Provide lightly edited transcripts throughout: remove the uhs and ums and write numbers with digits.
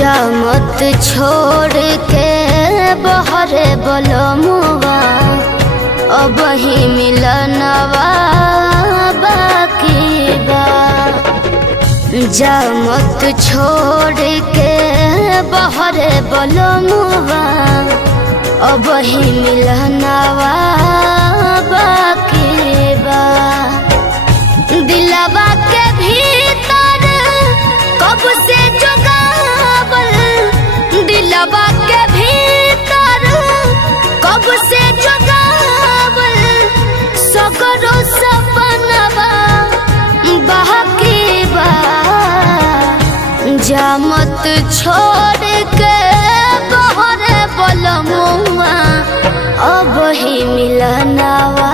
जा मत छोड़ के बहरे बलमुआ अब ही मिलनवा बाकी बा। जा मत छोड़ के बहरे बलमुआ अब ही मिलनवा बाकी बा। दिलवा के भीतर कब से जुगावल, दिलवा के भीतर कब से जुगावल सगरो सपनवा बाकी बा। जा मत छोड़ के बहरे बलमुआ अब ही मिलनवा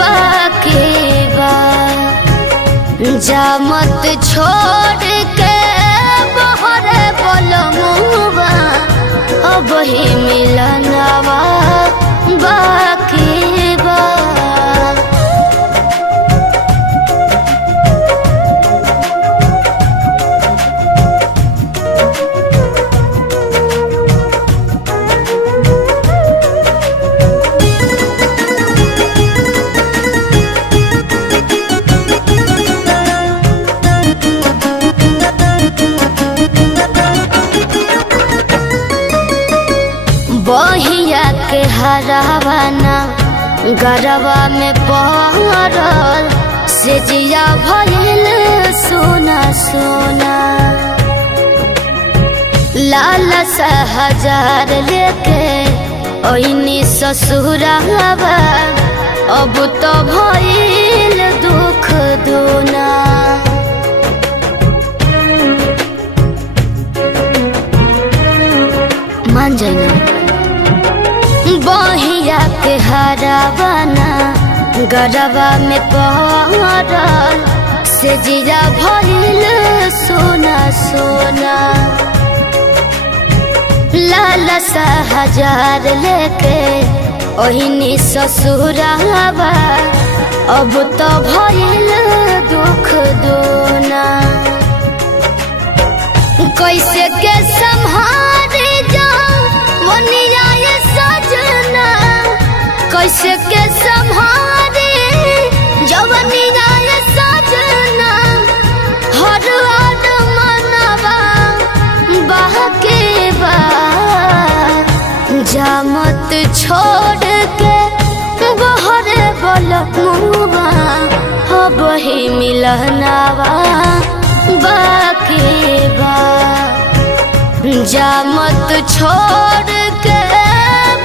बाकी बा। जा मत छोड़ के बहरे बलमुआ अब ही मिलनवा बाकी बा। बहिया के हरावाना गरवा में पहरल से जिया भइल सोना सोना। लाल सा हजार लेके ओइनी ससुरावा अब तो भइल दुख दूना। मान जाइना बहिया के हरावाना गरवा में पहरल से जिया भइल सोना सोना। लाल सा हजार लेके ओहिनी ससुरावा अब तो भइल दुख दूना। कैसे के संभारे वनिया ये सजना, कैसे के संभारे जवनिया ये सजना। हर हर मनवा बाकी बा। जा मत छोड़ के बहरे बलमुआ अब ही मिलनवा बाकी बा। जा मत छोड़ के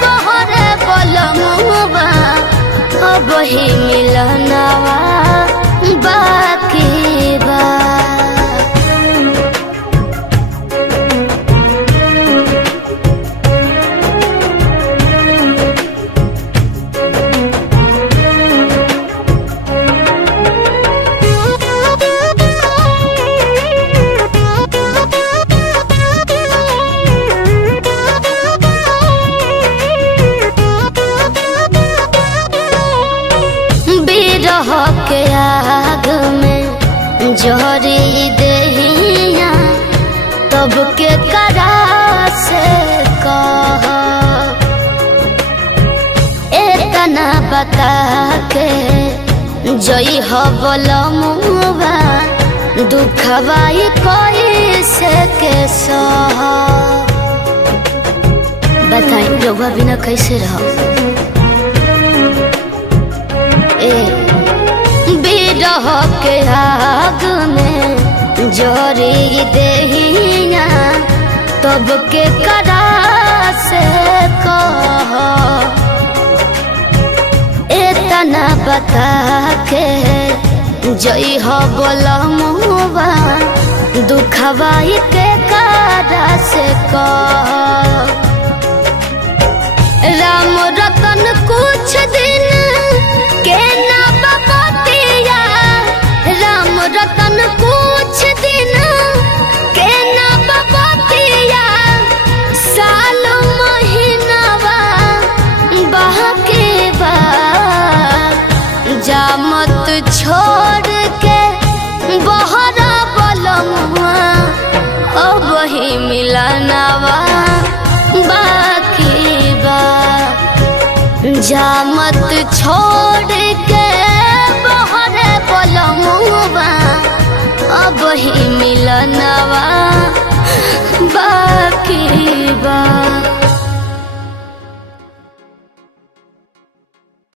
बहरे बलमुआ अब ही मिलनवा बाकी बा। के आग में जोहरी दहिया तब के करा से कह एतना बता के जई हो बलमुआ दुखवाई कोई से के सह। बताई रउआ बिना कैसे रहो बिरह के आग में जोरी दहिया तब के करा से कह एतना बता के जई हो बलमुआ दुखवाई के करा से कह। राम रतन कुछ दिन के ना बतिया, राम रतन कुछ दिन के ना बतिया। साल महीनावा बाकी बा। जा मत छोड़ के बहरा बलमुआ अब ही जा मत छोड़ के बहरे पलमुआ, अब ही मिलनवा बाकी बा।